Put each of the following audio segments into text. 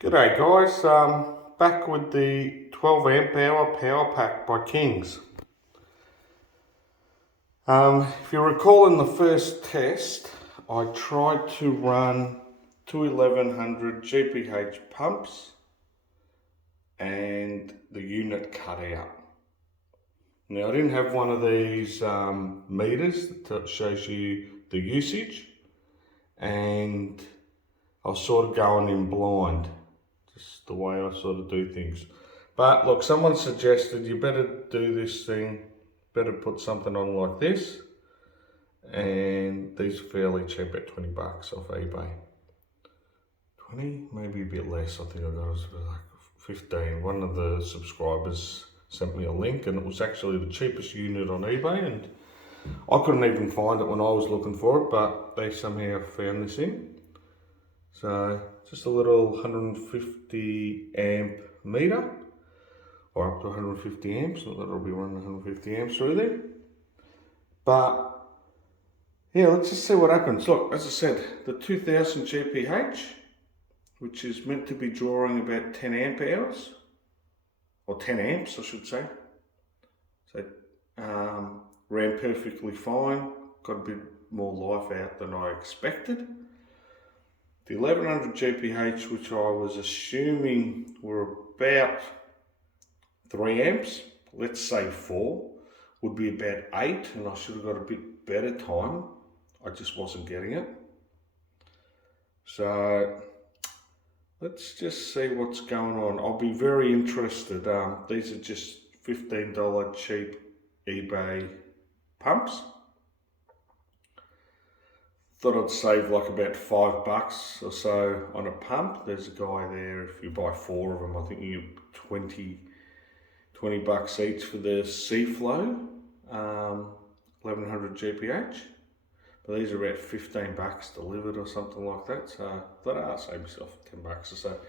G'day guys, back with the 12 amp hour power pack by Kings. If you recall in the first test, I tried to run two 1100 GPH pumps and the unit cut out. Now I didn't have one of these meters that shows you the usage, and I was sort of going in blind. Just the way I sort of do things. But look, someone suggested you better do this thing, better put something on like this. And these are fairly cheap at 20 bucks off eBay. 20, maybe a bit less. I think I got it was like 15. One of the subscribers sent me a link and it was actually the cheapest unit on eBay, and I couldn't even find it when I was looking for it, but they somehow found this in. So just a little 150 amp meter, or up to 150 amps, not that it'll be running 150 amps through there. But yeah, let's just see what happens. Look, as I said, the 2000 GPH, which is meant to be drawing about 10 amp hours, or 10 amps I should say. So ran perfectly fine, got a bit more life out than I expected. The 1100 GPH, which I was assuming were about 3 amps, let's say 4, would be about 8, and I should have got a bit better time. I just wasn't getting it. So let's just see what's going on. I'll be very interested. These are just $15 cheap eBay pumps. Thought I'd save like about $5 or so on a pump. There's a guy there, if you buy 4 of them, I think you get 20 bucks each for the Seaflow 1100 GPH. But these are about 15 bucks delivered or something like that. So I thought I'll save myself 10 bucks or so.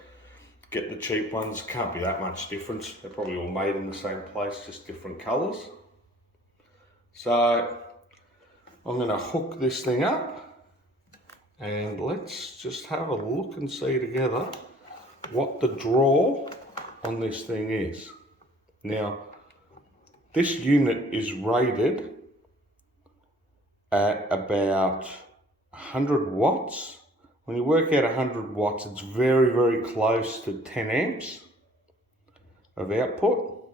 Get the cheap ones, can't be that much difference. They're probably all made in the same place, just different colours. So I'm gonna hook this thing up, and let's just have a look and see together what the draw on this thing is. Now, this unit is rated at about 100 watts. When you work out 100 watts, it's very, very close to 10 amps of output.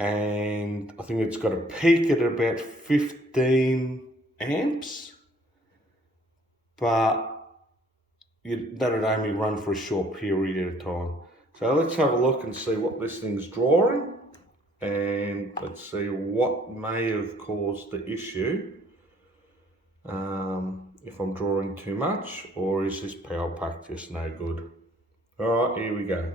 And I think it's got a peak at about 15 amps. But that'd only run for a short period of time. So let's have a look and see what this thing's drawing, and let's see what may have caused the issue. If I'm drawing too much, or is this power pack just no good? All right, here we go.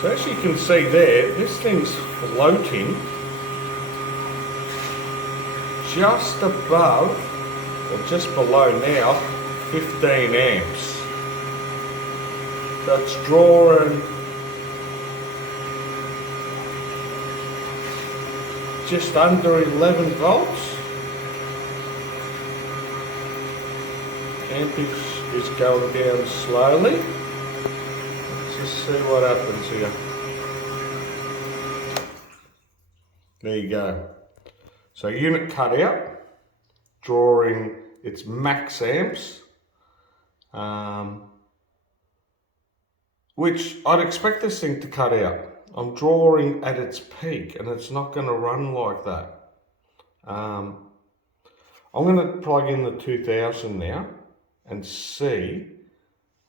So as you can see there, this thing's floating just above, or just below now, 15 amps. So it's drawing just under 11 volts. Ampage is going down slowly. Let's see what happens here. There you go. So unit cut out, drawing its max amps, which I'd expect this thing to cut out. I'm drawing at its peak and it's not going to run like that. I'm going to plug in the 2000 now and see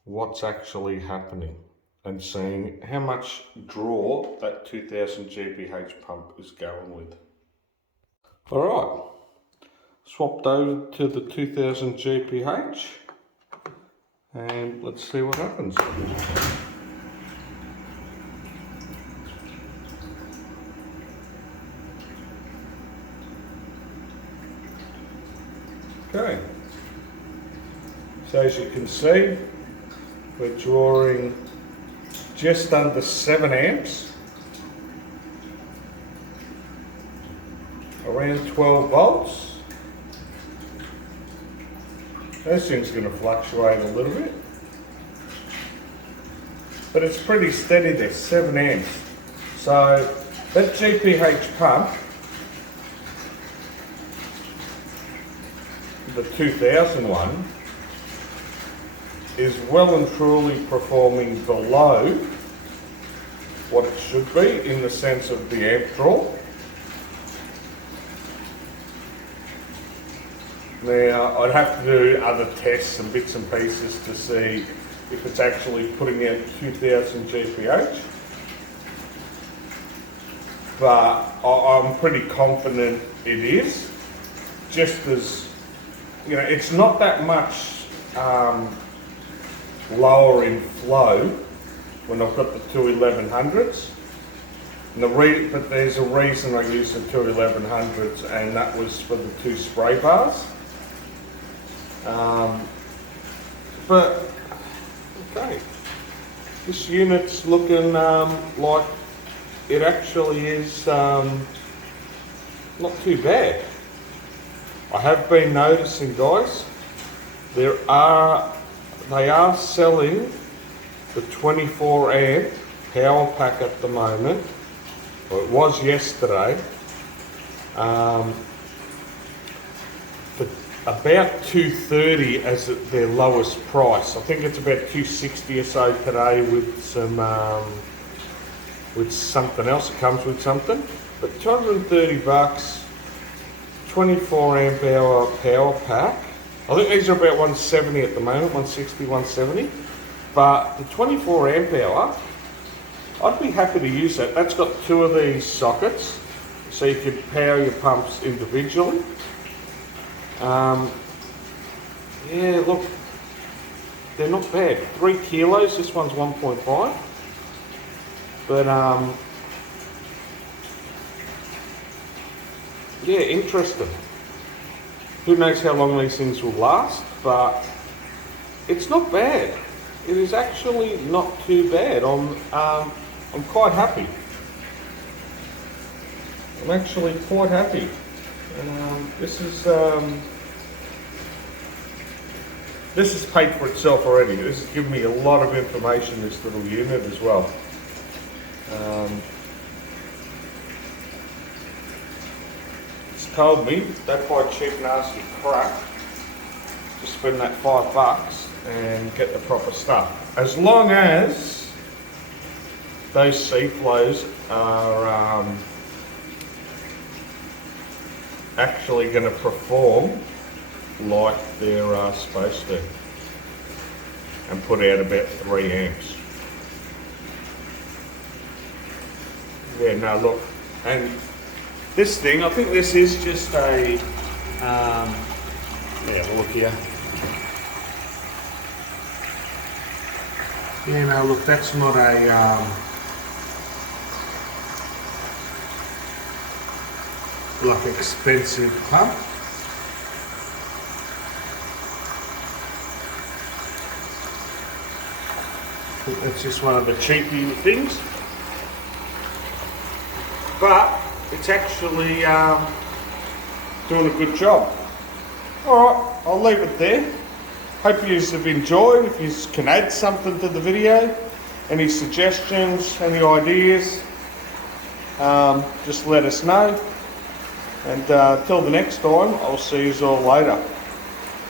what's actually happening, and seeing how much draw that 2000 GPH pump is going with. Alright, swapped over to the 2000 GPH and let's see what happens. Okay, so as you can see, we're drawing just under 7 amps, around 12 volts. This thing's going to fluctuate a little bit, but it's pretty steady there, 7 amps. So that GPH pump, the 2001, is well and truly performing below what it should be in the sense of the amp draw. Now, I'd have to do other tests and bits and pieces to see if it's actually putting out 2000 GPH. But I'm pretty confident it is. Just as, you know, it's not that much lower in flow when I've got the two 1100s. But there's a reason I use the two 1100s, and that was for the 2 spray bars. But okay, this unit's looking like it actually is not too bad. I have been noticing, guys, they are selling the 24 amp power pack at the moment. Well, it was yesterday. For about $230 as their lowest price. I think it's about $260 or so today with some with something else. It comes with something, but $230, 24 amp hour power pack. I think these are about 170 at the moment, 160, 170. But the 24 amp hour, I'd be happy to use that. That's got 2 of these sockets, so you can power your pumps individually. Yeah, look, they're not bad. 3 kilos, this one's 1.5. But yeah, interesting. Who knows how long these things will last, but it's not bad. It is actually not too bad. I'm quite happy. I'm actually quite happy. This is paid for itself already. This has given me a lot of information, this little unit as well. It's told me don't buy cheap nasty crap. Just spend that $5 and get the proper stuff. As long as those C-flows are actually going to perform like they're supposed to, and put out about 3 amps. Yeah, no, look, and this thing, I think this is just a, yeah, look here. Yeah, no, look, that's not a, like expensive pump. It's just one of the cheapy things, but it's actually doing a good job. Alright, I'll leave it there. Hope you have enjoyed. If you can add something to the video, any suggestions, any ideas, just let us know. And till the next time, I'll see you all later.